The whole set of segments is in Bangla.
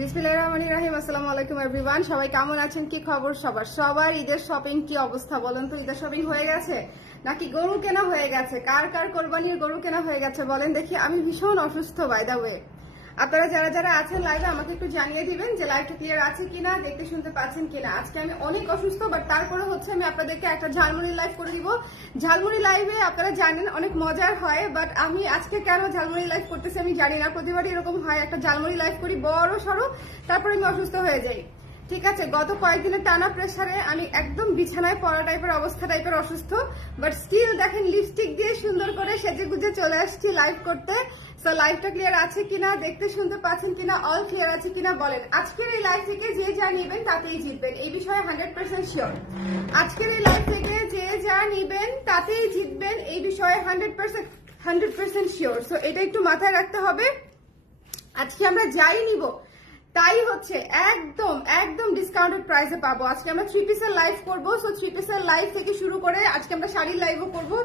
বিসমিল্লাহির রহমানির রহিম। আসসালামু আলাইকুম এভরিওয়ান। সবাই কেমন আছেন? কি খবর সবার ঈদের শপিং কি অবস্থা বলেন তো? ঈদের শপিং হয়ে গেছে নাকি গরু কেনা হয়ে গেছে? কার কার কোরবানির গরু কেনা হয়ে গেছে বলেন দেখি। আমি ভীষণ অসুস্থ বাই দা ওয়ে। আপনারা যারা যারা আছেন লাইভে আমাকে একটু জানিয়ে দিবেন যে লাইভটা ক্লিয়ার আছে কিনা, দেখতে শুনতে পাচ্ছেন কিনা। আজকে আমি অনেক অসুস্থ, বাট তারপরে হচ্ছে আমি আপনাদেরকে একটা ঝালমুড়ি লাইভ করে দিব। ঝালমুড়ি লাইভে আপনারা জানেন অনেক মজার হয়, বাট আমি আজকে কেন ঝালমুড়ি লাইভ করতেছি আমি জানি না। প্রতিবারই এরকম হয়, একটা ঝালমুড়ি লাইভ করি বড় সড়ো, তারপরে আমি অসুস্থ হয়ে যাই। ঠিক আছে, গত কয়েকদিনের টানা প্রেসারে আমি একদম বিছানায় পড়া টাইপের অবস্থা টাইপের অসুস্থ, বাট স্টিল দেখেন লিপস্টিক দিয়ে সুন্দর করে সেজে গুজে চলে আসছি লাইভ করতে। সো লাইভটা ক্লিয়ার আছে কিনা, দেখতে শুনতে পাচ্ছেন কিনা, অল ক্লিয়ার আছে কিনা বলেন। আজকের এই লাইভ থেকে যে যা নিবেন তাতেই জিতবেন, এই বিষয়ে 100% শিওর। আজকের এই লাইভ থেকে যে যা নিবেন তাতেই জিতবেন, এই বিষয়ে 100% শিওর। সো এটা একটু মাথায় রাখতে হবে। আজকে আমরা যাই নিব তাই হচ্ছে একদম একদম ডিসকাউন্টেড প্রাইসে পাবো। আজকে আমরা 3 পিসের লাইভ করবো। সো 3 পিসের লাইভ থেকে শুরু করে আজকে আমরা শাড়ির লাইভও করবো।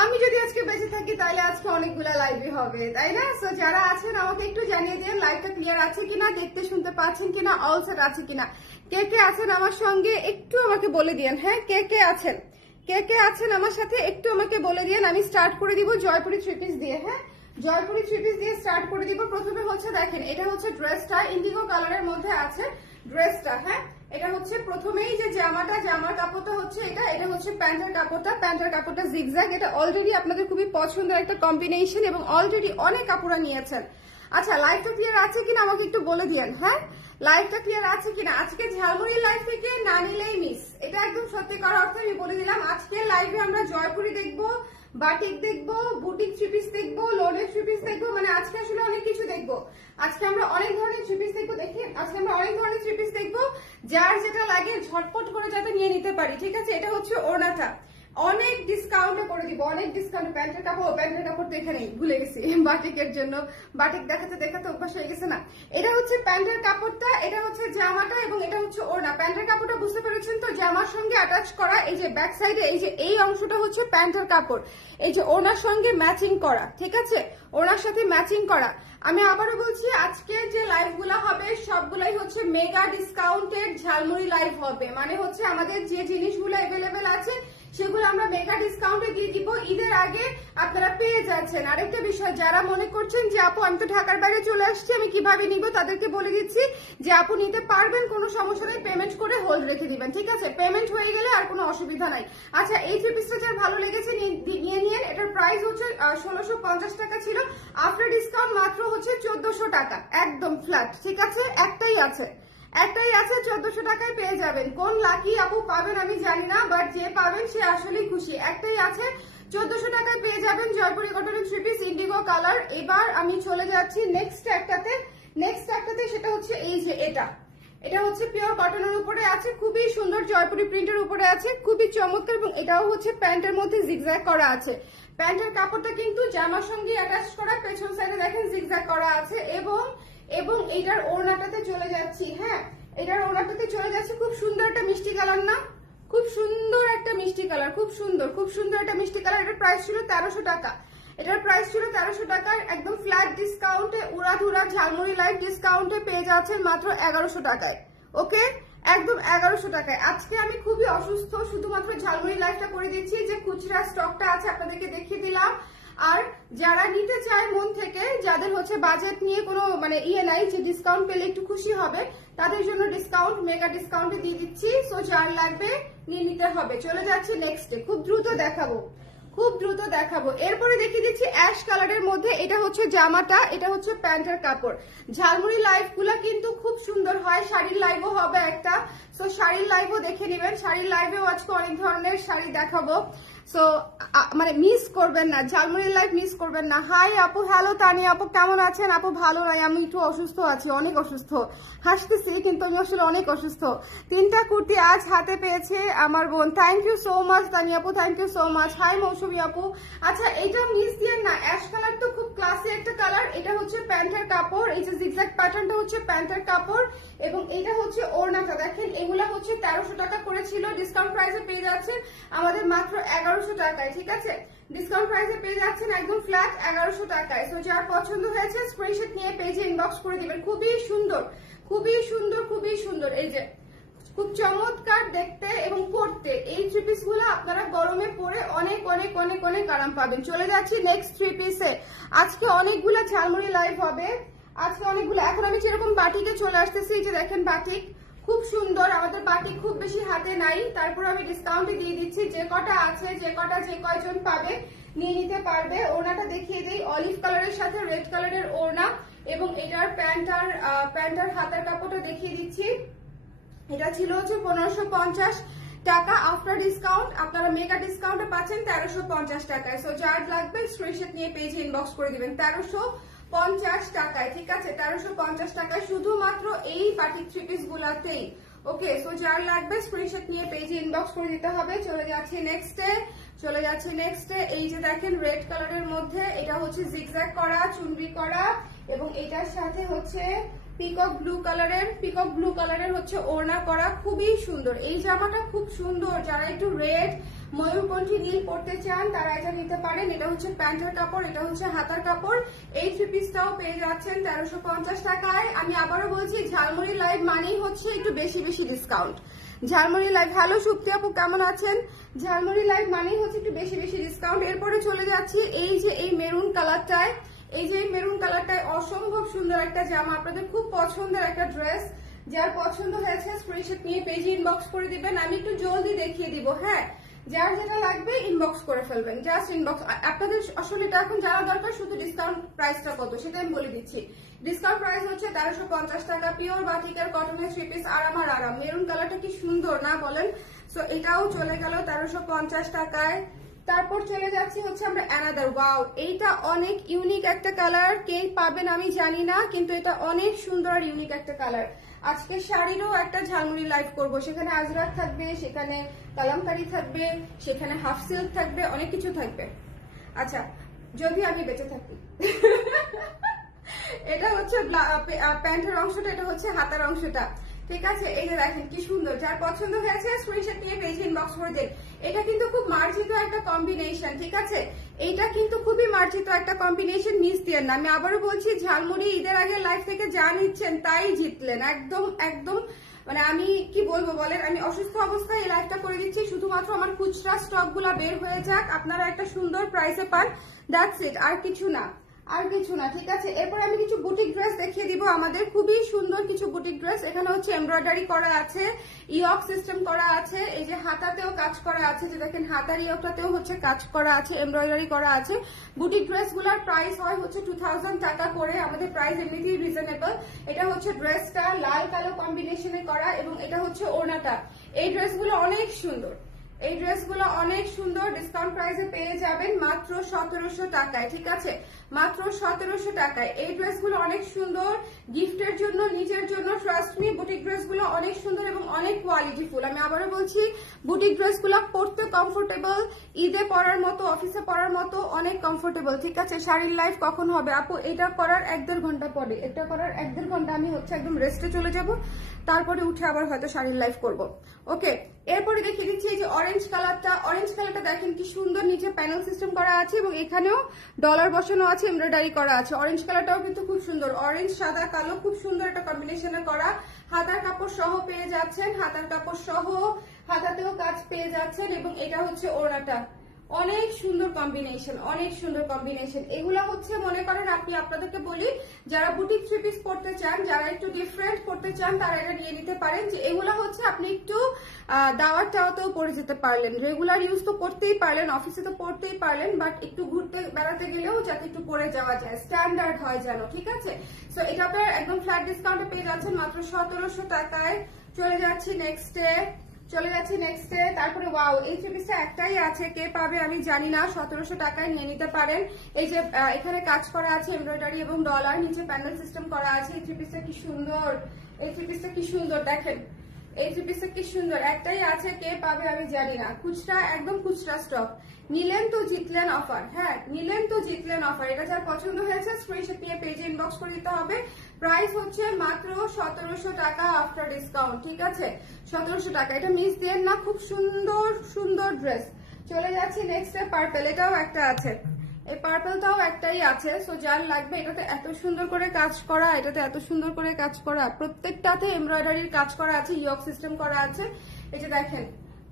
আমি যদি আজকে বেঁচে থাকি তাহলে আজকে অনেকগুলা লাইভই হবে, তাই না? সো যারা আছেন আমাকে একটু জানিয়ে দিন লাইভটা ক্লিয়ার আছে কিনা, দেখতে শুনতে পাচ্ছেন কিনা, অল সেট আছে কিনা। কে কে আছেন আমার সঙ্গে একটু আমাকে বলে দিন। হ্যাঁ, কে কে আছেন, কে কে আছেন আমার সাথে একটু আমাকে বলে দিন। আমি স্টার্ট করে দিব জয়পুরি 3 পিস দিয়ে। হ্যাঁ, জয়পুরি 3 পিস দিয়ে স্টার্ট করে দিব। প্রথমে হচ্ছে দেখেন, এটা হচ্ছে ড্রেসটা, ইন্ডিগো কালারের মধ্যে আছে ড্রেসটা। হ্যাঁ, এটা হচ্ছে প্রথমেই যে জামাটা, জামার কাপড়টা হচ্ছে এটা, এটা হচ্ছে প্যান্টের কাপড়টা, প্যান্টের কাপড়টা জিগজ্যাগ। এটা অলরেডি আপনাদের খুবই পছন্দের একটা কম্বিনেশন এবং অলরেডি অনেক কাপড়া নিয়েছেন। আচ্ছা, লাইভটা ক্লিয়ার আছে কিনা আমাকে একটু বলে দিয়েন। হ্যাঁ, লাইভটা ক্লিয়ার আছে কিনা। আজকে ঝালমুড়ির লাইভ থেকে না নিলেই মিস, এটা একদম সত্যিকার অর্থে আমি বলে দিলাম। আজকে লাইভে আমরা জয়পুরি দেখবো, বাটিক দেখবো, বুটিক 3 পিস দেখবো, লোনের 3 পিস দেখবো, মানে আজকে আসলে অনেক কিছু দেখবো। আজকে আমরা অনেক ধরনের 3 পিস দেখবো। দেখি আজকে আমরা অনেক ধরনের 3 পিস দেখবো, যার যেটা লাগে ঝটপট করে যাতে নিয়ে নিতে পারি। ঠিক আছে, এটা হচ্ছে ওড়নাটা, অনেক ডিসকাউন্টে করে দিব, অনেক ডিসকাউন্ট। প্যান্টের কাপড় দেখে নেই, ভুলে গেছি বাটিকের জন্য। বাটিক দেখাতে দেখাতে অভ্যাস হয়ে গেছে না। এটা হচ্ছে প্যান্টের কাপড়টা, এটা হচ্ছে জামাটা এবং এটা হচ্ছে ওড়না। প্যান্টের কাপড়টা বুঝতে পেরেছেন তো, জামার সঙ্গে অ্যাটাচ করা। এই যে ব্যাক সাইডে এই যে এই অংশটা হচ্ছে প্যান্টের কাপড়, এই যে ওড়নার সঙ্গে ম্যাচিং করা। ঠিক আছে, ওড়নার সাথে ম্যাচিং করা। আমি আবারও বলছি, আজকে যে লাইভ গুলা হবে সবগুলাই হচ্ছে মেগা ডিসকাউন্টেড ঝালমুড়ি লাইভ হবে। মানে হচ্ছে আমাদের যে জিনিসগুলো অ্যাভেলেবেল আছে সেগুলো আমরা মেগা ডিসকাউন্টে দিয়ে দিব। ঈদের আগে আপনারা পেয়ে যাচ্ছেন। আরেকটা বিষয়, যারা মনে করছেন যে আপু আমি তো ঢাকার বাইরে চলে আসছি, আমি কিভাবে নিব, তাদেরকে বলে দিচ্ছি যে আপু নিতে পারবেন, কোনো সমস্যা নেই, পেমেন্ট করে হোল্ড রেখে দিবেন। ঠিক আছে, পেমেন্ট হয়ে গেলে আর কোনো অসুবিধা নাই। আচ্ছা, এই 3 পিসটা যার ভালো লেগেছে নিয়ে নিন। এটার প্রাইস হচ্ছে 1650 টাকা ছিল, আফটার ডিসকাউন্ট মাত্র হচ্ছে 1400 টাকা, একদম ফ্ল্যাট। ঠিক আছে, একটাই আছে 1400 টাকায় পেয়ে যাবেন। কোন লাকি আপু পাবেন আমি জানি না, বাট যে পাবেন সে আসলেই খুশি। একটাই আছে, 1400 টাকায় পেয়ে যাবেন জয়পুরি কটনের 3 পিস ইন্ডিগো কালার। এবার আমি চলে যাচ্ছি নেক্সট একটাতে, সেটা হচ্ছে এই যে এটা হচ্ছে পিওর কটনের উপরে আছে, খুবই সুন্দর জয়পুরি প্রিন্টের উপরে আছে, খুবই চমৎকার। এবং এটাও হচ্ছে প্যান্টের মধ্যে জিগজ্যাগ করা আছে। প্যান্টের কাপড়টা কিন্তু জামার সঙ্গে অ্যাটাচ করা, পেছন সাইডে দেখেন জিগজ্যাগ করা আছে। এবং এটার ওড়নাটাতে চলে যাচ্ছি। হ্যাঁ, এটার ওড়নাটাতে চলে যাচ্ছে। খুব সুন্দর একটা মিষ্টি কালার না, খুব সুন্দর একটা মিষ্টি কালার, খুব সুন্দর একটা মিষ্টি কালার। এটার প্রাইস ছিল 1300 টাকা, এটার প্রাইস ছিল 1300 টাকার। একদম ফ্ল্যাট ডিসকাউন্টে, উড়াধুরা ঝালমুড়ি লাইভ ডিসকাউন্টে পেয়ে যাচ্ছেন মাত্র 1100 টাকায়। ওকে, একদম 1100 টাকায়। আজকে আমি খুবই অসুস্থ, শুধুমাত্র ঝালমুড়ি লাইভটা করে দিচ্ছি। যে খুচরা স্টকটা আছে আপনাদেরকে দেখিয়ে দিলাম। আর যারা নিতে চায় মন থেকে, যাদের হচ্ছে বাজেট নিয়ে কোনো মানে নাই যে ডিসকাউন্ট পেলে একটু খুশি হবে, তাদের জন্য ডিসকাউন্ট মেগা ডিসকাউন্টে দিয়ে দিচ্ছি। সো যার লাগবে নিয়ে নিতে হবে। চলে যাচ্ছে নেক্সটে, খুব দ্রুত দেখাবো। এরপরে দেখিয়ে দিচ্ছি অ্যাশ কালারের মধ্যে। এটা হচ্ছে জামাটা, এটা হচ্ছে প্যান্টের কাপড়। ঝালমুড়ি লাইভ গুলা কিন্তু খুব সুন্দর হয়, শাড়ির লাইভও হবে একটা। সো শাড়ির লাইভও দেখে নেবেন। শাড়ির লাইভেও আজকে অনেক ধরনের শাড়ি দেখাবো। সো মানে মিস করবেন না, ঝালমুড়ি লাইভ মিস করবেন না। হাই আপু, হ্যালো তানিয়া আপু, কেমন আছেন আপু? ভালো নাই, আমি একটু অসুস্থ আছি, অনেক অসুস্থ। হাসতেছি কিন্তু আমি আসলে অনেক অসুস্থ। 3টা কুর্তি আজ হাতে পেয়েছে আমার বোন। Thank you so much Tania আপু, thank you so much. Hi Mousumi আপু। আচ্ছা, এটা মিস দিয়েন না, অ্যাশ কালার তো খুব ক্লাসি একটা কালার। এটা হচ্ছে প্যান্টের কাপড়, এই যে জিগজ্যাগ প্যাটার্নটা হচ্ছে প্যান্টের কাপড় এবং এটা হচ্ছে ওড়নাটা। দেখেন এগুলা হচ্ছে 1300 টাকা করেছিল, ডিসকাউন্ট প্রাইসে পেয়ে যাচ্ছেন আমাদের মাত্র 1100 টাকায়। ঠিক আছে, ডিসকাউন্ট প্রাইসে পেয়ে যাচ্ছেন একদম ফ্ল্যাট 1100 টাকায়। সো যার পছন্দ হয়েছে স্ক্রিনশট নিয়ে পেজে ইনবক্স করে দিবেন। খুবই সুন্দর, খুবই সুন্দর, খুবই সুন্দর। এই যে খুব চমৎকার দেখতে এবং পরতে। এই থ্রি পিস গুলো আপনারা গরমে পরে অনেক অনেক অনেক অনেক আরাম পাবেন। চলে যাচ্ছি নেক্সট থ্রি পিসে। আজকে অনেকগুলো ঝালমুড়ি লাইভ হবে, আজকে অনেকগুলো। এখন আমি যেরকম বাটিকে চলে আসতেছি, এই যে দেখেন বাটিক খুব সুন্দর। আমাদের বাটিক খুব বেশি হাতে নাই, তারপর আমি ডিসকাউন্টে দিয়ে দিচ্ছি। যে কটা আছে, যে কয়জন পাবে নিয়ে নিতে পারবে। ওড়নাটা দেখিয়ে দিই, অলিভ কালারের সাথে রেড কালারের ওড়না, এবং এটার প্যান্টার হাতার কাপড়টা দেখিয়ে দিচ্ছি। এটা ছিল হচ্ছে 1550 টাকা আফটার ডিসকাউন্ট। আপনারা মেগা ডিসকাউন্টে পাচ্ছেন 1350 টাকায়। সো যার লাগবে স্ক্রিনশট নিয়ে পেজে ইনবক্স করে দিবেন 1350 টাকায়। ঠিক আছে, 1350 টাকায় শুধুমাত্র এই বাটিক থ্রি পিস গুলাতেই। ওকে, সো যার লাগবে স্ক্রিনশট নিয়ে পেজে ইনবক্স করে দিতে হবে। চলে যাচ্ছি নেক্সটে। এই যে দেখেন রেড কালারের মধ্যে, এটা হচ্ছে জিগজ্যাগ করা, চুনরি করা, এবং এটার সাথে হচ্ছে পিকক ব্লু কালারের হচ্ছে ওড়না করা। খুবই সুন্দর এই জামাটা, খুব সুন্দর। যারা একটু রেড ময়ূরকণ্ঠী নীল পড়তে চান তারা এটা নিতে পারেন। এটা হচ্ছে প্যান্টের কাপড়, এটা হচ্ছে হাতার কাপড়। এই থ্রি পিসটাও পেয়ে যাচ্ছেন 1350 টাকায়। আমি আবারও বলছি, ঝালমুড়ি লাইভ মানেই হচ্ছে একটু বেশি বেশি discount. Jhalmuri live, hello Supti আপু কেমন আছেন? ঝালমুড়ি লাইভ মানেই হচ্ছে একটু বেশি বেশি ডিসকাউন্ট। এরপরে চলে যাচ্ছি এই যে এই মেরুন কালারটায়। এই যে মেরুন কালারটায় অসম্ভব সুন্দর একটা জামা, আপনাদের খুব পছন্দের একটা ড্রেস। যার পছন্দ হয়েছে স্ক্রিনশট নিয়ে পেজে ইনবক্স করে দিবেন। আমি একটু জলদি দেখিয়ে দিব, হ্যাঁ, যার যেটা লাগবে ইনবক্স করে ফেলবেন, জাস্ট ইনবক্স। আপনাদের আসলে এটা এখন জানা দরকার শুধু ডিসকাউন্ট প্রাইসটা কত সেটা আমি বলে দিচ্ছি। ডিসকাউন্ট প্রাইস হচ্ছে 1350 টাকা। পিওর বাটিকের কটনের থ্রি পিস, আরাম। মেরুন কালারটা কি সুন্দর না বলেন? সো এটাও চলে গেল 1350 টাকায়। তারপর চলে যাচ্ছি হচ্ছে আমরা অ্যানাদার। ওয়াও, এইটা অনেক ইউনিক একটা কালার, কে পাবেন আমি জানি না, কিন্তু এটা অনেক সুন্দর আর ইউনিক একটা কালার। আজকে শাড়িরও একটা ঝালমুড়ি লাইভ করব, সেখানে আজরাক থাকবে, সেখানে কালামকারী থাকবে, সেখানে হাফ সিল্ক থাকবে, অনেক কিছু থাকবে। আচ্ছা, যদি আমি বেঁচে থাকি। এটা হচ্ছে প্যান্টের অংশটা, এটা হচ্ছে হাতার অংশটা। ঠিক আছে, এই যে দেখেন কি সুন্দর। যার পছন্দ হয়েছে স্ক্রিনশট নিয়ে পেজে ইনবক্স করে দিন। এটা কিন্তু খুব মার্জিত একটা কম্বিনেশন। ঠিক আছে, এইটা কিন্তু খুবই মার্জিত একটা কম্বিনেশন, মিস দিয়েন না। আমি আবারও বলছি, ঝালমুড়ি ঈদের আগে লাইভ থেকে যা নিচ্ছেন তাই জিতলেন। একদম একদম মানে আমি কি বলবো বলেন, আমি অসুস্থ অবস্থায় এই লাইভটা করে দিচ্ছি শুধুমাত্র আমার খুচরা স্টক গুলা বের হয়ে যাক, আপনারা একটা সুন্দর প্রাইসে পান। দ্যাটস ইট, আর কিছু না। ঠিক আছে, এরপর আমি কিছু বুটিক ড্রেস দেখিয়ে দিব। আমাদের খুবই সুন্দর কিছু বুটিক ড্রেস। এখানে হচ্ছে এমব্রয়ডারি করা আছে, ইয়ক সিস্টেম করা আছে, এই যে হাতাতেও কাজ করা আছে, যে দেখেন হাতার ইয়কটাতেও হচ্ছে কাজ করা আছে, এমব্রয়ডারি করা আছে। বুটিক ড্রেস গুলার প্রাইস হয় হচ্ছে 2000 টাকা করে। আমাদের প্রাইস এমনিতেই রিজনেবল। এটা হচ্ছে ড্রেসটা লাল কালো কম্বিনেশনে করা, এবং এটা হচ্ছে ওড়নাটা। এই ড্রেসগুলো অনেক সুন্দর, ডিসকাউন্ট প্রাইসে পেয়ে যাবেন মাত্র 1700 টাকায়। ঠিক আছে, মাত্র 1700 টাকায়। এই ড্রেসগুলো অনেক সুন্দর, গিফটের জন্য, নিজের জন্য। ট্রাস্ট মি, বুটিক ড্রেসগুলো অনেক সুন্দর এবং অনেক কোয়ালিটিফুল। আমি আবারও বলছি, বুটিক ড্রেসগুলো পরতে কমফোর্টেবল, ঈদে পরার মতো, অফিসে পরার মতো অনেক কমফোর্টেবল। ঠিক আছে, শাড়ির লাইফ কখন হবে আপু? এটা করার 1-1.5 ঘন্টা পরে, এটা করার 1-1.5 ঘন্টা আমি হচ্ছে একদম রেস্টে চলে যাব, তারপরে উঠে আবার হয়তো শাড়ির লাইফ করব। ওকে, এরপরে দেখিয়ে দিচ্ছি এই যে অরেঞ্জ কালারটা দেখেন কি সুন্দর, নিচে প্যানেল সিস্টেম করা আছে এবং এখানেও ডলার বসানো আছে, এমব্রয়ডারি করা আছে। অরেঞ্জ কালারটাও কিন্তু খুব সুন্দর, অরেঞ্জ সাদা কালো খুব সুন্দর একটা কম্বিনেশনে করা। হাতার কাপড় সহ পেয়ে যাচ্ছেন, হাতাতেও কাজ পেয়ে যাচ্ছেন, এবং এটা হচ্ছে ওড়নাটা। অনেক সুন্দর কম্বিনেশন। এগুলা হচ্ছে মনে করেন, আপনি আপনাদেরকে বলি, যারা বুটিক থ্রি পিস পড়তে চান, যারা একটু ডিফারেন্ট করতে চান, তারা এটা নিয়ে নিতে পারেন। যে এগুলা হচ্ছে আপনি একটু দাওয়াত টাওয়াতেও পরে যেতে পারলেন, রেগুলার ইউজ তো করতেই পারলেন, অফিসে তো পড়তেই পারলেন, বাট একটু ঘুরতে বেড়াতে গেলেও যাতে একটু পরে যাওয়া যায়, স্ট্যান্ডার্ড হয় যেন। ঠিক আছে, সো এটা আপনার একদম ফ্ল্যাট ডিসকাউন্টে পেয়ে যাচ্ছেন মাত্র 1700 টাকায়। চলে যাচ্ছি নেক্সটে। তারপরে ওয়াও, এই থ্রি পিসটা একটাই আছে, কে পাবে আমি জানি না। 1700 টাকায় নিয়ে নিতে পারেন। এই যে এখানে কাজ করা আছে, এমব্রয়ডারি এবং ডলার, নিচে প্যানেল সিস্টেম করা আছে। এই থ্রি পিসটা কি সুন্দর, দেখেন এই থ্রি পিসটা কি সুন্দর। একটাই আছে, কে পাবে আমি জানি না। একদম খুচরা স্টক। নিলেন তো জিতলেন অফার, হ্যাঁ, নিলেন তো জিতলেন অফার। এটা যার পছন্দ হয়েছে স্ক্রিনশট নিয়ে পেজে ইনবক্স করে দিতে হবে। প্রাইস হচ্ছে মাত্র 1700 টাকা আফটার ডিসকাউন্ট। ঠিক আছে, 1700 টাকা, এটা মিস দেন না। খুব সুন্দর ড্রেস। চলে যাচ্ছি নেক্সট পার্পল, এটাও একটা আছে। এই পার্পলটাও একটাই আছে, সো যার লাগবে। এটাতে এত সুন্দর করে কাজ করা, এটাতে এত সুন্দর করে কাজ করা, প্রত্যেকটাতে এমব্রয়ডারির কাজ করা আছে, ইয়ক সিস্টেম করা আছে। এই যে দেখেন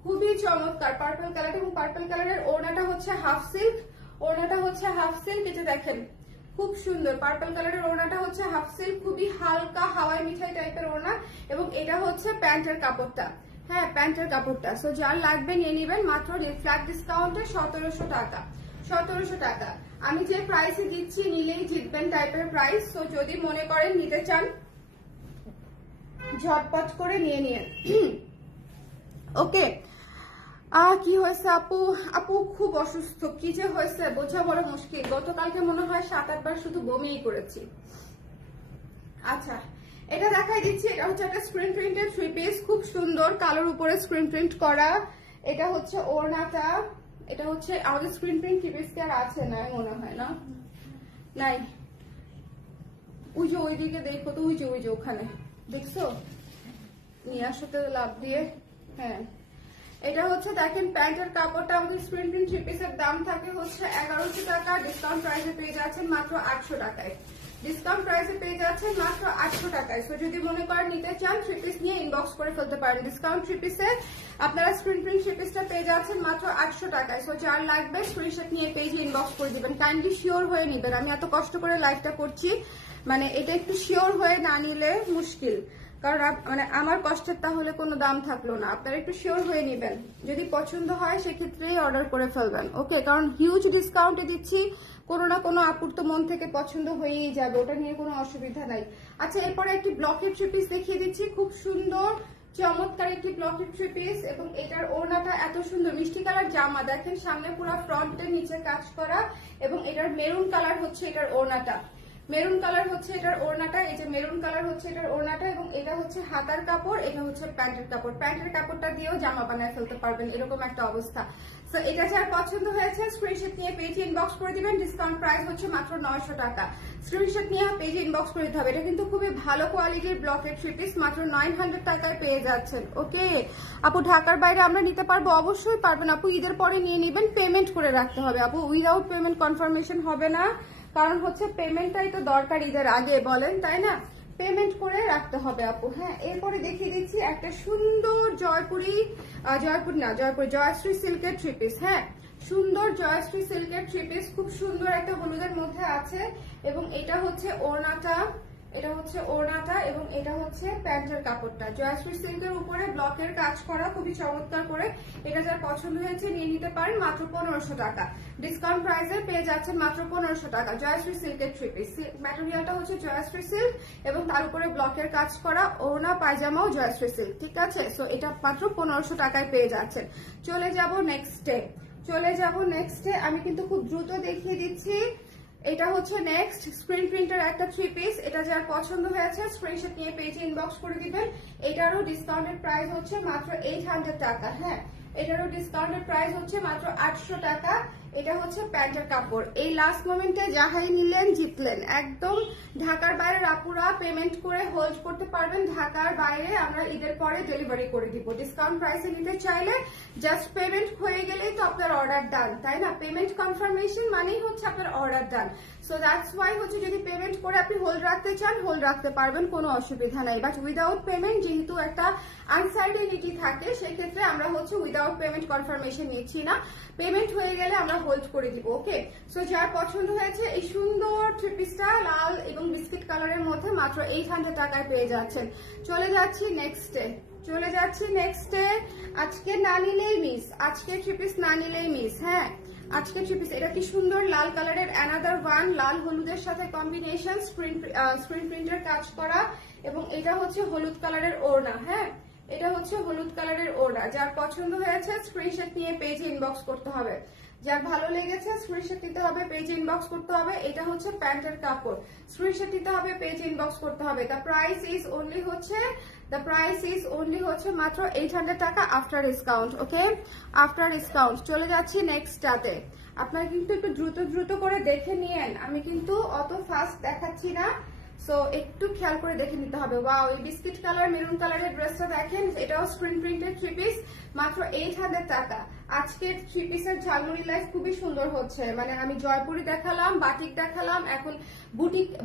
খুবই চমৎকার পার্পল কালার, এবং পার্পল কালারের ওড়নাটা হচ্ছে হাফ সিল্ক, ওড়নাটা হচ্ছে হাফ সিল্ক। এই যে দেখেন খুব সুন্দর পার্পল কালারের ওড়নাটা হচ্ছে হাফ সিল্ক, খুবই হালকা হাওয়াই মিঠাই টাইপের ওড়না, এবং এটা হচ্ছে প্যান্টের কাপড়টা। হ্যাঁ, প্যান্টের কাপড়টা। সো যার লাগবে নিয়ে নেবেন মাত্র ফ্ল্যাট ডিসকাউন্টে 1700 টাকা। 1700 টাকা আমি যে প্রাইসে দিচ্ছি নিলেই জিতবেন টাইপের প্রাইস। সো যদি মনে করেন নিতে চান ঝটপট করে নিয়ে নিন। ওকে, কি হয়েছে আপু? আপু খুব অসুস্থ, কি যে হয়েছে বোঝা বড় মুশকিল। গতকালকে মনে হয় 7-8 বার শুধু বমিই করেছি। আচ্ছা, এটা দেখাই দিচ্ছি। এটা হচ্ছে একটা স্ক্রিন প্রিন্টেড 3 পিস, খুব সুন্দর কালোর উপরে স্ক্রিন প্রিন্ট করা। এটা হচ্ছে ওড়নাটা, এটা হচ্ছে আমাদের স্ক্রিন প্রিন্ট 3 পিস কি আর আছে? নাই মনে হয়, না নাই। ওই যে ওইদিকে দেখো তো, ওই যে ওখানে দেখছো, নিয়ে আসতে লাভ দিয়ে। হ্যাঁ, এটা হচ্ছে দেখেন প্যান্টের কাপড়টা। আমাদের স্ক্রিন প্রিন্ট 3 পিসের দাম থাকে হচ্ছে 1100 টাকা, ডিসকাউন্ট প্রাইসে পেয়ে যাচ্ছেন মাত্র 800 টাকায়। ডিসকাউন্ট প্রাইসে পেয়ে যাচ্ছেন মাত্র 800 টাকায়। সো যদি মনে করেন নিতে চান 3 পিস নিয়ে ইনবক্স করে ফেলতে পারেন। ডিসকাউন্ট 3 পিসে আপনারা স্ক্রিন প্রিন্ট 3 পিসটা পেয়ে যাচ্ছেন মাত্র 800 টাকায়। সো যার লাগবে স্ক্রিনশট নিয়ে পেজে ইনবক্স করে দিবেন। কাইন্ডলি শিওর হয়ে নেবেন। আমি এত কষ্ট করে লাইভটা করছি, মানে এটা একটু শিওর হয়ে না নিলে মুশকিল, কারণ মানে আমার কষ্টের তাহলে কোনো দাম থাকলো না। আপনারা একটু শিওর হয়ে নেবেন, যদি পছন্দ হয় সেক্ষেত্রেই অর্ডার করে ফেলবেন। ওকে, কারণ হিউজ ডিসকাউন্টে দিচ্ছি, কোনো না কোনো আপুর তো মন থেকে পছন্দ হয়েই যাবে, ওটা নিয়ে কোনো অসুবিধা নাই। আচ্ছা, এরপরে একটি ব্লকের 3 পিস দেখিয়ে দিচ্ছি, খুব সুন্দর চমৎকার একটি ব্লকের 3 পিস, এবং এটার ওড়নাটা এত সুন্দর মিষ্টি কালার জামা। দেখেন সামনে পুরো ফ্রন্টের নিচে কাজ করা, এবং এটার মেরুন কালার হচ্ছে এটার ওড়নাটা। মেরুন কালার হচ্ছে এটার ওড়নাটা। এই যে মেরুন কালার হচ্ছে এটার ওড়নাটা, এবং এটা হচ্ছে হাতার কাপড়, এটা হচ্ছে প্যান্টের কাপড়। প্যান্টের কাপড়টা দিয়েও জামা বানায় ফেলতে পারবেন, এরকম একটা অবস্থা। সো এটা যার পছন্দ হয়েছে স্ক্রিনশট নিয়ে পেজে ইনবক্স করে দিবেন। ডিসকাউন্ট প্রাইস হচ্ছে মাত্র 900 টাকা। স্ক্রিনশট নিয়ে পেজে ইনবক্স করে দিতে হবে। এটা কিন্তু খুবই ভালো কোয়ালিটির ব্লকের 3 পিস, মাত্র 900 টাকায় পেয়ে যাচ্ছেন। ওকে আপু, ঢাকার বাইরে আমরা নিতে পারবো? অবশ্যই পারবেন আপু, ঈদের পরে নিয়ে নেবেন। পেমেন্ট করে রাখতে হবে আপু, উইদাউট পেমেন্ট কনফার্মেশন হবে না, কারণ হচ্ছে পেমেন্টটাই তো দরকার ঈদের আগে, বলেন তাই না? পেমেন্ট করে রাখতে হবে আপু। হ্যাঁ, এরপরে দেখিয়ে দিচ্ছি একটা সুন্দর জয়শ্রী সিল্কের 3 পিস। হ্যাঁ, সুন্দর জয়শ্রী সিল্কের 3 পিস, খুব সুন্দর একটা হলুদের মধ্যে আছে, এবং এটা হচ্ছে ওড়নাটা, এটা হচ্ছে ওড়নাটা, এবং এটা হচ্ছে প্যান্টের কাপড়টা। জয়শ্রী সিল্কের উপরে ব্লকের কাজ করা, খুবই চমৎকার করে। এটা যার পছন্দ হয়েছে নিয়ে নিতে পারেন মাত্র 1500 টাকা। ডিসকাউন্ট প্রাইসে পেয়ে যাচ্ছেন মাত্র 1500 টাকা জয়শ্রী সিল্কের 3 পিস। ম্যাটেরিয়ালটা হচ্ছে জয়শ্রী সিল্ক, এবং তার উপরে ব্লকের কাজ করা, ওড়না পায়জামাও জয়শ্রী সিল্ক। ঠিক আছে, সো এটা মাত্র 1500 টাকায় পেয়ে যাচ্ছেন। চলে যাব নেক্সটে। আমি কিন্তু খুব দ্রুত দেখিয়ে দিচ্ছি। এটা হচ্ছে নেক্সট স্ক্রিন প্রিন্টের একটা 3 পিস। এটা যার পছন্দ হয়েছে স্ক্রিনশট নিয়ে পেজে ইনবক্স করে দিবেন। এটারও ডিসকাউন্টেড প্রাইস হচ্ছে মাত্র 800 টাকা। হ্যাঁ, এটারও ডিসকাউন্টেড প্রাইস হচ্ছে মাত্র 800 টাকা। এটা হচ্ছে প্যান্টের কাপড়। এই লাস্ট মোমেন্টে যাহাই নিলেন জিতলেন একদম। ঢাকার বাইরের আপুরা পেমেন্ট করে হোল্ড করতে পারবেন, ঢাকার বাইরে আমরা ঈদের পরে ডেলিভারি করে দিব। ডিসকাউন্ট প্রাইসে নিতে চাইলে জাস্ট পেমেন্ট হয়ে গেলেই তো আপনার অর্ডার ডান, তাই না? পেমেন্ট কনফার্মেশন মানেই হচ্ছে আপনার order done. So that's why হচ্ছে যদি পেমেন্ট করে আপনি হোল্ড রাখতে চান হোল্ড রাখতে পারবেন, কোনো অসুবিধা নাই। বাট উইদাউট পেমেন্ট যেহেতু একটা আনসার্টেনিটি থাকে, সেক্ষেত্রে আমরা হচ্ছে উইদাউট পেমেন্ট কনফার্মেশন নিচ্ছি না। পেমেন্ট হয়ে গেলে আমরা হোল্ড করে দিব। ওকে, সো যার পছন্দ হয়েছে এই সুন্দর 3 পিসটা লাল এবং বিস্কিট কালারের মধ্যে মাত্র 800 টাকায় পেয়ে যাচ্ছেন। চলে যাচ্ছি নেক্সটে। আজকে না নিলেই মিস, আজকে 3 পিস না নিলেই মিস। হ্যাঁ, আজকে 3 পিস। এটা কি সুন্দর লাল কালারের অ্যানাদার ওয়ান, লাল হলুদের সাথে কম্বিনেশন, স্ক্রিন প্রিন্টের কাজ করা, এবং এটা হচ্ছে হলুদ কালারের ওড়না। হ্যাঁ, এটা হচ্ছে হলুদ কালারের ওড়না। যার পছন্দ হয়েছে স্ক্রিনশট নিয়ে পেজে ইনবক্স করতে হবে। যার ভালো লেগেছে স্ক্রিনশট দিতে হবে, পেজে ইনবক্স করতে হবে। এটা হচ্ছে প্যান্টের কাপড়, স্ক্রিনশট দিতে হবে, পেজে ইনবক্স করতে হবে। দ্য প্রাইস ইজ অনলি হচ্ছে মাত্র 800 টাকা আফটার ডিসকাউন্ট। ওকে, আফটার ডিসকাউন্ট। চলে যাচ্ছি নেক্সটটাতে। আপনারা কিন্তু একটু দ্রুত করে দেখে নিয়েন, আমি কিন্তু অত ফাস্ট দেখাচ্ছি না, সো একটু খেয়াল করে দেখে নিতে হবে। ওয়াও, এই বিস্কিট কালার মেরুন কালারের ড্রেসটা দেখেন, এটাও স্ক্রিন প্রিন্টেড 3 পিস, মাত্র 800 টাকা। আজকের থ্রি পিসের ঝালমুড়ি লাইফ খুবই সুন্দর হচ্ছে। মানে আমি জয়পুরি দেখালাম, বাটিক দেখালাম, এখন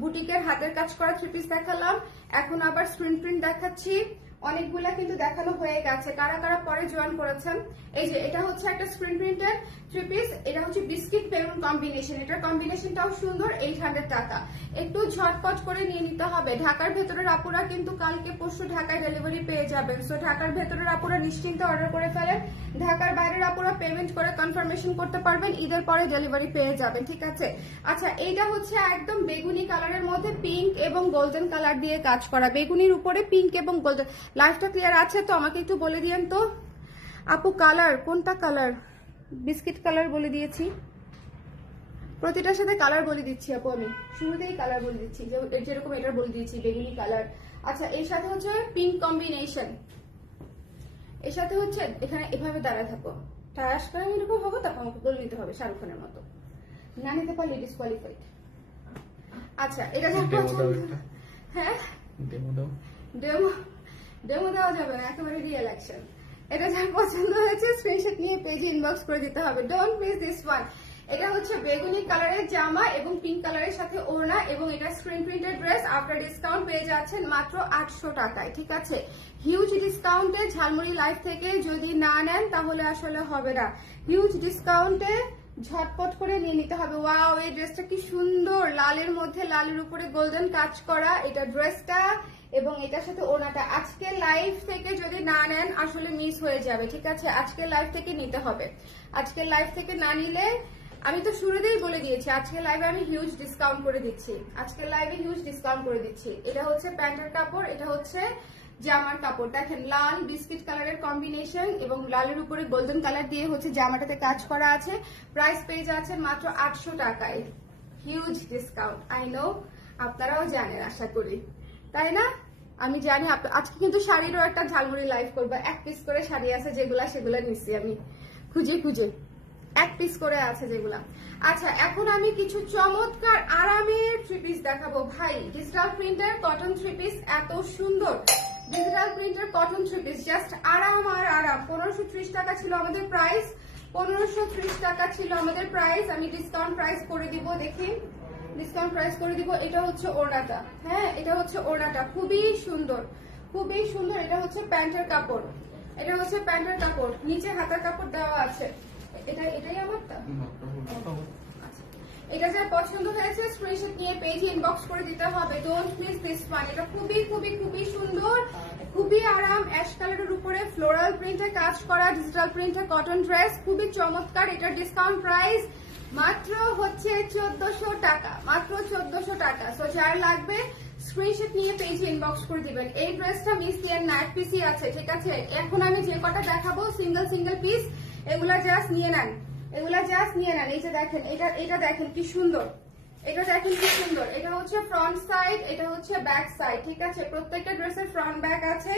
বুটিকের হাতের কাজ করা থ্রি পিস দেখালাম, এখন আবার স্ক্রিন প্রিন্ট দেখাচ্ছি। অনেকগুলা কিন্তু দেখানো হয়ে গেছে। কারা কারা পরে জয়েন করেছেন? এই যে এটা হচ্ছে একটা স্ক্রিন প্রিন্টের থ্রি পিস, এটা হচ্ছে বিস্কিট মেরুন কম্বিনেশন। এটার কম্বিনেশনটাও সুন্দর। 800 টাকা। একটু ঝটপট করে নিয়ে নিতে হবে। ঢাকার ভেতরের আপুরা কিন্তু কালকে পরশু ঢাকায় ডেলিভারি পেয়ে যাবেন। সো ঢাকার ভেতরের আপুরা নিশ্চিন্তে অর্ডার করে ফেলেন। ঢাকার বাইরের আপুরা পেমেন্ট করে কনফার্মেশন করতে পারবেন, ঈদের পরে ডেলিভারি পেয়ে যাবেন। ঠিক আছে। আচ্ছা, এইটা হচ্ছে একদম বেগুনি কালারের মধ্যে পিঙ্ক এবং গোল্ডেন কালার দিয়ে কাজ করা। বেগুনির উপরে পিঙ্ক এবং গোল্ডেন। লাইফটা ক্লিয়ার আছে তো? আমাকে একটু বলে দিয়েন তো আপু, কালার কোনটা? কালার বিস্কিট কালার বলে দিয়েছি, প্রতিটার সাথে কালার বলে দিচ্ছি আপু। আমি শুরুতেই কালার বলে দিচ্ছি, যেরকম এটা বলে দিয়েছি বেগুনি কালার। আচ্ছা, এর সাথে হচ্ছে পিঙ্ক কম্বিনেশন, এর সাথে হচ্ছে এখানে এভাবে দাঁড়ায় থাকো, টায়াস করে এরকম হবো, তারপর আমাকে বলে দিতে হবে শাহরুখ খানের মতো। না নিতে পারলে ডিসকোয়ালিফাইড। আচ্ছা, এটা হ্যাঁ ডেমো দেওয়া যাবে না, একেবারে রিয়েল অ্যাকশন। এটা যার পছন্দ হয়েছে স্ক্রিনশট নিয়ে পেজে ইনবক্স করে দিতে হবে। Don't miss this one. এটা হচ্ছে বেগুনি কালারের জামা এবং পিঙ্ক কালারের সাথে ওড়না, এবং এটা screen printed dress. After discount পেয়ে যাচ্ছেন মাত্র 800 টাকায়। ঠিক আছে, হিউজ ডিসকাউন্টে ঝালমুড়ি লাইফ থেকে যদি না নেন তাহলে আসলে হবে না। হিউজ ডিসকাউন্টে ঝটপট করে নিয়ে নিতে হবে। ওয়াও, এই ড্রেসটা কি সুন্দর, লালের মধ্যে লালের উপরে গোল্ডেন কাজ করা এটা ড্রেসটা, এবং এটার সাথে ওনাটা। আজকের লাইভ থেকে যদি না নেন আসলে মিস হয়ে যাবে। ঠিক আছে, আজকের লাইভ থেকে নিতে হবে। আজকের লাইভ থেকে না নিলে, আমি তো শুরুতেই বলে দিয়েছি আজকের লাইভে আমি হিউজ ডিসকাউন্ট করে দিচ্ছি। আজকের লাইভে হিউজ ডিসকাউন্ট করে দিচ্ছি। এটা হচ্ছে প্যান্টের কাপড়, এটা হচ্ছে জামার কাপড়। দেখেন লাল বিস্কিট কালারের কম্বিনেশন এবং লালের উপরে গোল্ডেন কালার দিয়ে হচ্ছে জামাটাতে কাজ করা আছে। প্রাইস পেয়ে যাচ্ছে মাত্র 800 টাকায়। হিউজ ডিসকাউন্ট, আই নো, আপনারাও জানেন আশা করি, তাই না? আমি জানি। আজকে কিন্তু শাড়িরও একটা ঝালমুড়ি লাইভ করবো। 1 পিস করে শাড়ি আছে যেগুলা, সেগুলা নিচ্ছি আমি খুঁজে খুঁজে, 1 পিস করে আছে যেগুলা। আচ্ছা, এখন আমি কিছু চমৎকার আরামের থ্রি পিস দেখাবো। ভাই, ডিজিটাল প্রিন্টের কটন থ্রি পিস এত সুন্দর। ডিজিটাল প্রিন্টের কটন থ্রি পিস জাস্ট আরাম আর আরাম। 1530 টাকা ছিল আমাদের প্রাইস, 1530 টাকা ছিল আমাদের প্রাইস। আমি ডিসকাউন্ট প্রাইস করে দিব, দেখি ডিসকাউন্ট প্রাইস করে দিব। এটা হচ্ছে ওড়নাটা, হ্যাঁ এটা হচ্ছে ওড়নাটা, খুবই সুন্দর, খুবই সুন্দর। এটা হচ্ছে প্যান্টের কাপড়, এটা হচ্ছে প্যান্টের কাপড়, নিচে হাতার কাপড় দেওয়া আছে। এটাই আমারটা। এটা যা পছন্দ হয়েছে স্ক্রিনশট নিয়ে পেজে ইনবক্স করে দিতে হবে। Don't miss this one. এটা খুবই খুবই খুবই সুন্দর, খুবই আরাম। অ্যাশ কালারের উপরে ফ্লোরাল প্রিন্টে কাজ করা ডিজিটাল প্রিন্টের কটন ড্রেস, খুবই চমৎকার। এটার ডিসকাউন্ট প্রাইস মাত্র হচ্ছে 1400 টাকা, মাত্র 1400 টাকা। সো যার লাগবে স্ক্রিনশট নিয়ে পেজে ইনবক্স করে দিবেন। এই ড্রেসটা মিস নিয়ে নাইট পিসই আছে। ঠিক আছে, এখন আমি যে কটা দেখাবো সিঙ্গেল সিঙ্গেল পিস, এগুলা জাস্ট নিয়ে নেন, এগুলা জাস্ট নিয়ে নেন। এই যে দেখেন, এটা দেখেন কি সুন্দর, এটা দেখেন কি সুন্দর। এটা হচ্ছে ফ্রন্ট সাইড, এটা হচ্ছে ব্যাক সাইড। ঠিক আছে, প্রত্যেকটা ড্রেসের ফ্রন্ট ব্যাক আছে।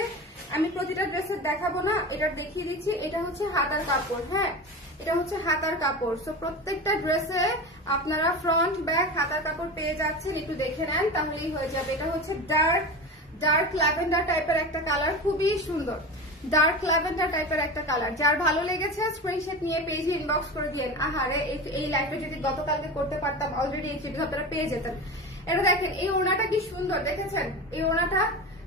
আমি প্রতিটা ড্রেসের দেখাবো না, এটা দেখিয়ে দিচ্ছি। এটা হচ্ছে হাতার কাপড়, হ্যাঁ এটা হচ্ছে হাতার কাপড়। সো প্রত্যেকটা ড্রেসে আপনারা ফ্রন্ট ব্যাক হাতার কাপড় পেয়ে যাচ্ছেন। একটু দেখে নেন তাহলেই হয়ে যাবে। এটা হচ্ছে ডার্ক ল্যাভেন্ডার টাইপের একটা কালার, খুবই সুন্দর। ডার্ক ল্যাভেন্ডার টাইপের একটা কালার। যার ভালো লেগেছে স্ক্রিনশট নিয়ে পেজে ইনবক্স করে দিন। আহারে, এই লাইভটা যদি গতকালকে করতে পারতাম অলরেডি এই থ্রিপিস আপনারা পেয়ে যেতেন। এটা দেখেন, এই ওড়নাটা কি সুন্দর, দেখেছেন এই ওড়নাটা?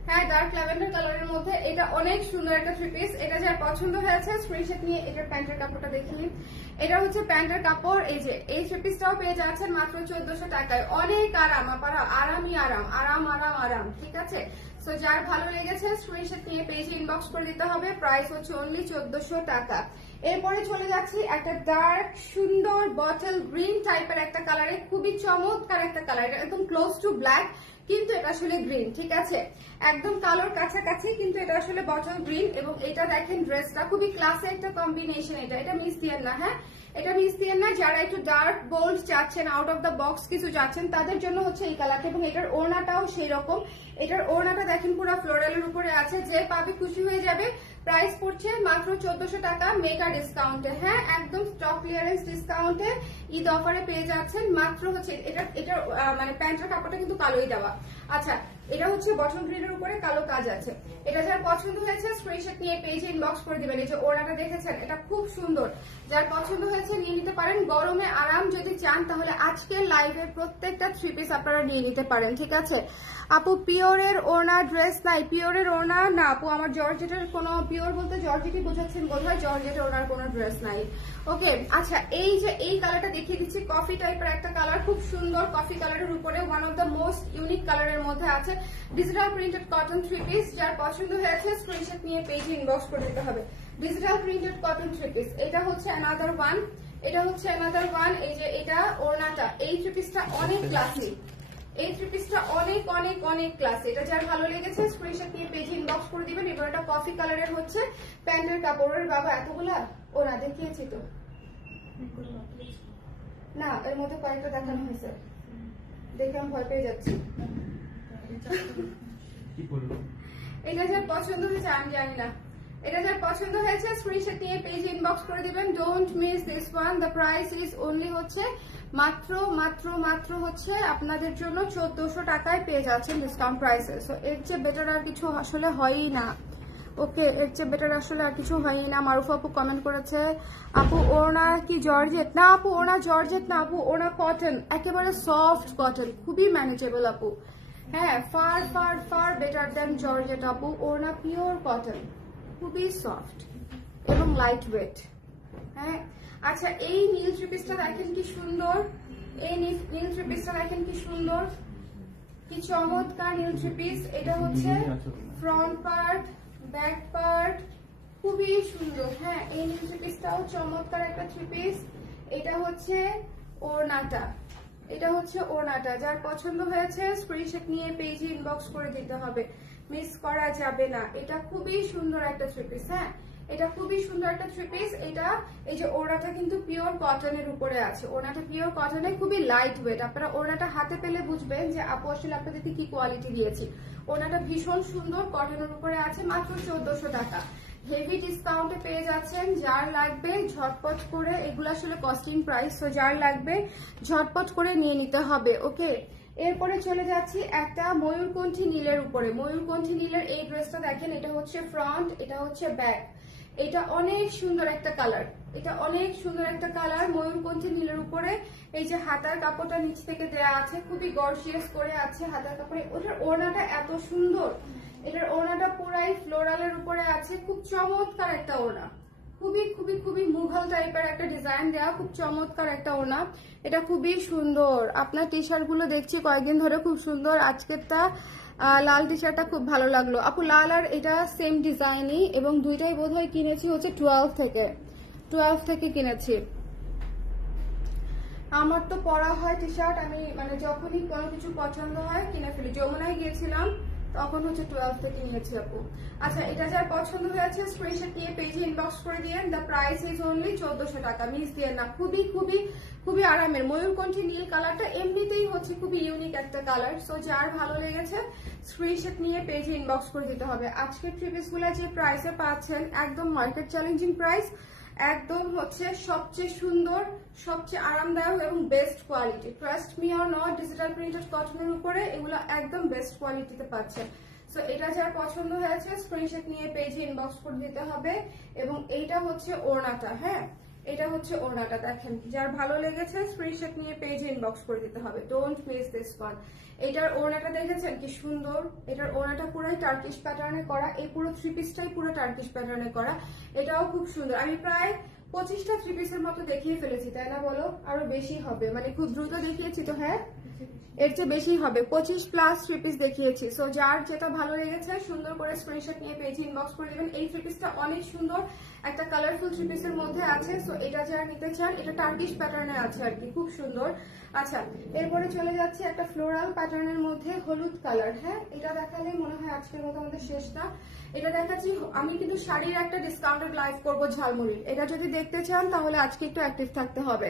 হ্যাঁ, ডার্ক ল্যাভেন্ডার কালারের মধ্যে এটা অনেক সুন্দর একটা থ্রি পিস। এটা যার পছন্দ হয়েছে স্ক্রিনশট নিয়ে এটার প্যান্টের কাপড়টা দেখি। এটা হচ্ছে প্যান্টের কাপড়। এই যে এই থ্রি পিসটাও পেয়ে যাচ্ছেন মাত্র 1400 টাকায়। অনেক আরাম, আপনারা আরামই আরাম, আরাম আরাম আরাম। ঠিক আছে, সো যার ভালো লেগেছে স্ক্রিনশট নিয়ে পেজে ইনবক্স করে দিতে হবে। প্রাইস হচ্ছে অনলি 1400 টাকা। এরপরে চলে যাচ্ছি একটা ডার্ক সুন্দর বটল গ্রিন টাইপের একটা কালারে, খুবই চমৎকার একটা কালার। এটা একদম ক্লোজ টু ব্ল্যাক, কিন্তু এটা আসলে গ্রিন। ঠিক আছে, একদম কালোর কাছাকাছি, কিন্তু এটা আসলে বটল গ্রিন। এবং এটা দেখেন ড্রেসটা খুবই ক্লাসে একটা কম্বিনেশন। এটা মিস দিয়েন না, হ্যাঁ এটা মিস দিয়েন না। যারা একটু ডার্ক বোল্ড চাচ্ছেন, আউট অফ দ্য বক্স কিছু চাচ্ছেন, তাদের জন্য হচ্ছে এই কালারটা। এবং এটার ওড়নাটাও সেই রকম। এটার ওড়নাটা দেখেন পুরো ফ্লোরালের উপরে আছে, যে পাবে খুশি হয়ে যাবে। প্রাইস পড়ছে মাত্র 1400 টাকা মেগা ডিসকাউন্টে, হ্যাঁ একদম স্টক ক্লিয়ারেন্স ডিসকাউন্টে ঈদ অফারে পেয়ে যাচ্ছেন। মাত্র হচ্ছে এটা মানে প্যান্টের কাপড়টা কিন্তু কালোই দেওয়া। আচ্ছা, এটা হচ্ছে বটম গ্রিডের উপরে কালো কাজ আছে। এটা যার পছন্দ হয়েছে স্ক্রিনশট নিয়ে পেজে ইনবক্স করে দিবেন। এই যে ওড়নাটা দেখেছেন, এটা খুব সুন্দর। যার পছন্দ হয়েছে নিয়ে নিতে পারেন। গরমে আরাম যদি চান তাহলে আজকের লাইভে প্রত্যেকটা 3 পিস আপনারা নিয়ে নিতে পারেন, ঠিক আছে। আপু পিওরের ওড়না ড্রেস নাই? পিওরের ওড়না না আপু, আমার জর্জেটের কোনো, পিওর বলতে জর্জেটই বোঝাচ্ছেন বোধহয়, জর্জেটের ওড়নার কোনো ড্রেস নাই। ওকে, আচ্ছা এই যে এই কালারটা দেখিয়ে দিচ্ছি, কফি টাইপের একটা কালার, খুব সুন্দর কফি কালারের উপরে one of the most unique কালারের মধ্যে আছে। Digital printed cotton 3 piece. যার পছন্দ হয়েছে স্ক্রিনশট নিয়ে পেজে ইনবক্স করে দিতে হবে। Digital printed cotton 3 piece. এটা হচ্ছে অ্যানাদার ওয়ান, এটা হচ্ছে অ্যানাদার ওয়ান। এই যে এটা ওড়নাটা, এই 3 পিসটা অনেক ক্লাসি, এই 3 পিসটা অনেক অনেক অনেক ক্লাসি। এটা যার ভালো লেগেছে স্ক্রিনশট নিয়ে পেজে ইনবক্স করে দিবেন। এবার এটা কফি কালারের হচ্ছে প্যান্টের কাপড়ের। বাবা এতগুলা ওরা দেখিয়েছি তো না, এর মধ্যে কয়েকটা দেখানো হয়েছে, দেখে আমি ভয় পেয়ে যাচ্ছি। এটা যার পছন্দ হয়েছে আমি জানি না, এটা যার পছন্দ হয়েছে স্ক্রিনশট নিয়ে পেজে ইনবক্স করে দিবেন। Don't miss this one. The price is only হচ্ছে মাত্র মাত্র মাত্র হচ্ছে আপনাদের জন্য 1400 টাকায় পেয়ে যাচ্ছেন ডিসকাউন্ট প্রাইসে। সো এর চেয়ে বেটার আর কিছু আসলে হয়ই না। ওকে, এর চেয়ে বেটার আসলে আর কিছু হয়ই না। মারুফ আপু কমেন্ট করেছে, আপু ওড়না কি জর্জেট? না আপু ওড়না জর্জেট না আপু, ওড়না কটন, একেবারে সফট কটন, খুবই ম্যানেজেবল আপু। হ্যাঁ, ফার ফার ফার বেটার দেন জর্জেট আপু। ওড়না পিওর কটন, খুবই সফট এবং লাইট ওয়েট। হ্যাঁ, আচ্ছা এই নীল 3 পিসটা দেখেন কি সুন্দর, এই নীল 3 পিসটা দেখেন কি সুন্দর, কি চমৎকার নীল 3 পিস। এটা হচ্ছে ফ্রন্ট পার্ট, ব্যাক পার্ট, খুবই সুন্দর। হ্যাঁ, এই নীল 3 পিসটাও চমৎকার একটা 3 পিস। এটা হচ্ছে ওড়নাটা, এটা হচ্ছে ওড়নাটা। যার পছন্দ হয়েছে স্ক্রিনশট নিয়ে পেজে ইনবক্স করে দিতে হবে, মিস করা যাবে না। এটা খুবই সুন্দর একটা 3 পিস। হ্যাঁ, এটা খুবই সুন্দর একটা 3 পিস। এটা এই যে ওড়নাটা কিন্তু পিওর কটনের উপরে আছে, ওড়নাটা পিওর কটনে, খুবই লাইট ওয়েট। আপনারা ওড়নাটা হাতে পেলে বুঝবেন যে আপু আসলে আপনাদেরকে কি কোয়ালিটি দিয়েছি। ওড়নাটা ভীষণ সুন্দর, কটনের উপরে আছে, মাত্র 1400 টাকা। হেভি ডিসকাউন্টে পেয়ে যাচ্ছেন। যার লাগবে ঝটপট করে, এগুলো আসলে কস্টিং প্রাইস, তো যার লাগবে ঝটপট করে নিয়ে নিতে হবে। ওকে, এরপরে চলে যাচ্ছি একটা ময়ূরকণ্ঠী নীলের উপরে। ময়ূরকণ্ঠী নীলের এই ড্রেসটা দেখেন, এটা হচ্ছে ফ্রন্ট, এটা হচ্ছে ব্যাক। এটা অনেক সুন্দর একটা কালার, এটা অনেক সুন্দর একটা কালার। ময়ূরকণ্ঠী নীলের উপরে এই যে হাতার কাপড়টা নিচ থেকে দেয়া আছে, খুবই গর্জিয়াস করে আছে হাতার কাপড়ে। ওটার ওড়নাটা এত সুন্দর, এটার ওড়নাটা পুরাই ফ্লোরালের উপরে আছে, খুব চমৎকার একটা ওড়না, খুবই খুবই খুবই মুঘল টাইপের একটা ডিজাইন দেওয়া, খুব চমৎকার একটা ওড়না। এটা খুবই সুন্দর। আপনার টি শার্ট গুলো দেখছি কয়েকদিন ধরে খুব সুন্দর। আজকেরটা লাল টি শার্টটা খুব ভালো লাগলো আপু। লাল আর এটা সেম ডিজাইনই, এবং দুইটাই বোধহয় কিনেছি হচ্ছে 12 থেকে কিনেছি। আমার তো পরা হয় টি শার্ট, আমি মানে যখনই কোনো কিছু পছন্দ হয় কিনে ফেলি। যমুনায় গিয়েছিলাম তখন হচ্ছে 12 থেকে নিয়েছি আপু। আচ্ছা, এটা যার পছন্দ হয়েছে স্ক্রিনশট নিয়ে পেজে ইনবক্স করে দিয়েন। দ্য প্রাইস ইজ অনলি 1400 টাকা, মিস দিয়ে না। খুবই খুবই খুবই আরামের। ময়ূরকণ্ঠী নীল কালারটা এমনিতেই হচ্ছে খুবই ইউনিক একটা কালার। সো যার ভালো লেগেছে স্ক্রিনশট নিয়ে পেজে ইনবক্স করে দিতে হবে। আজকের 3 পিসগুলো যে প্রাইসে পাচ্ছেন, একদম মার্কেট চ্যালেঞ্জিং প্রাইস, একদম হচ্ছে সবচেয়ে সুন্দর, সবচেয়ে আরামদায়ক এবং best quality. Trust me or not, digital printed কটনের উপরে এগুলো একদম বেস্ট কোয়ালিটিতে পাচ্ছেন। সো এটা যার পছন্দ হয়েছে স্ক্রিনশট নিয়ে পেজে ইনবক্স করে দিতে হবে। এবং এইটা হচ্ছে ওড়নাটা। হ্যাঁ, এটা হচ্ছে ওড়নাটা দেখেন, যার ভালো লেগেছে স্ক্রিনশট নিয়ে পেজে ইনবক্স করে দিতে হবে। Don't miss this one. এটার ওড়নাটা দেখেছেন কি সুন্দর, এটার ওড়নাটা পুরাই টার্কিশ প্যাটার্নে করা, এই পুরো 3 পিসটাই পুরো টার্কিশ প্যাটার্নে করা। এটাও খুব সুন্দর। আমি প্রায় 25টা 3 পিসের মতো দেখিয়ে ফেলেছি, তাই না বলো? আরো বেশি হবে, মানে খুব দ্রুত দেখিয়েছি তো। হ্যাঁ, এর চেয়ে বেশি হবে, 25+ 3 পিস দেখিয়েছি। সো যার যেটা ভালো লেগেছে সুন্দর করে স্ক্রিনশট নিয়ে পেজে ইনবক্স করে দিবেন। এই 3 পিসটা অনেক সুন্দর, একটা কালারফুল 3 পিসের মধ্যে আছে। সো এটা যারা নিতে চান, এটা টার্কিশ প্যাটার্নে আছে আর কি, খুব সুন্দর। আচ্ছা, এরপরে চলে যাচ্ছে একটা ফ্লোরাল প্যাটার্নের মধ্যে হলুদ কালার। হ্যাঁ, এটা দেখালে মনে হয় আজকের মতো আমাদের শেষ না। এটা দেখাচ্ছি, আমি কিন্তু শাড়ির একটা ডিসকাউন্টেড লাইভ করবো ঝালমুড়ির। এটা যদি দেখতে চান তাহলে আজকে একটু অ্যাক্টিভ থাকতে হবে।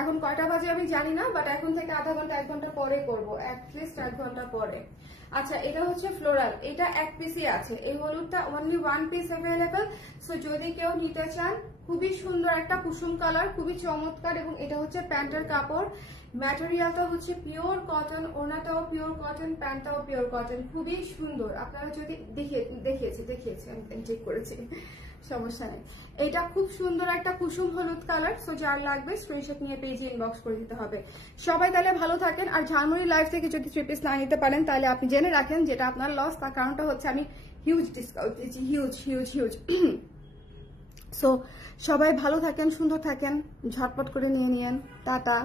এখন কয়টা বাজে আমি জানি না, বাট এখন থেকে আধা ঘন্টা 1 ঘন্টা পরে করবো, অ্যাটলিস্ট 1 ঘন্টা পরে। আচ্ছা, এটা হচ্ছে ফ্লোরাল, এটা এক পিসই আছে, এই হলুদটা only one piece available. So যদি কেউ নিতে চান, খুবই সুন্দর একটা কুসুম কালার, খুবই চমৎকার। এবং এটা হচ্ছে প্যান্টের কাপড়, ম্যাটেরিয়ালটা হচ্ছে পিওর কটন, ওনাটাও পিওর কটন, প্যান্টটাও পিওর কটন, খুবই সুন্দর। আপনারা যদি দেখিয়েছি আমি ঠিক করেছি, সমস্যা নেই। এটা খুব সুন্দর একটা কুসুম হলুদ কালার। সো যার লাগবে স্ক্রিনশট নিয়ে পেজে ইনবক্স করে দিতে হবে। সবাই তাহলে ভালো থাকেন। আর ঝালমুড়ি লাইফ থেকে যদি 3 পিস না নিতে পারেন, তাহলে আপনি জেনে রাখেন যেটা আপনার লস। তার কারণটা হচ্ছে আমি হিউজ ডিসকাউন্ট দিয়েছি, হিউজ। সো সবাই ভালো থাকেন, সুন্দর থাকেন, ঝটপট করে নিয়ে নিয়েন। টাটা।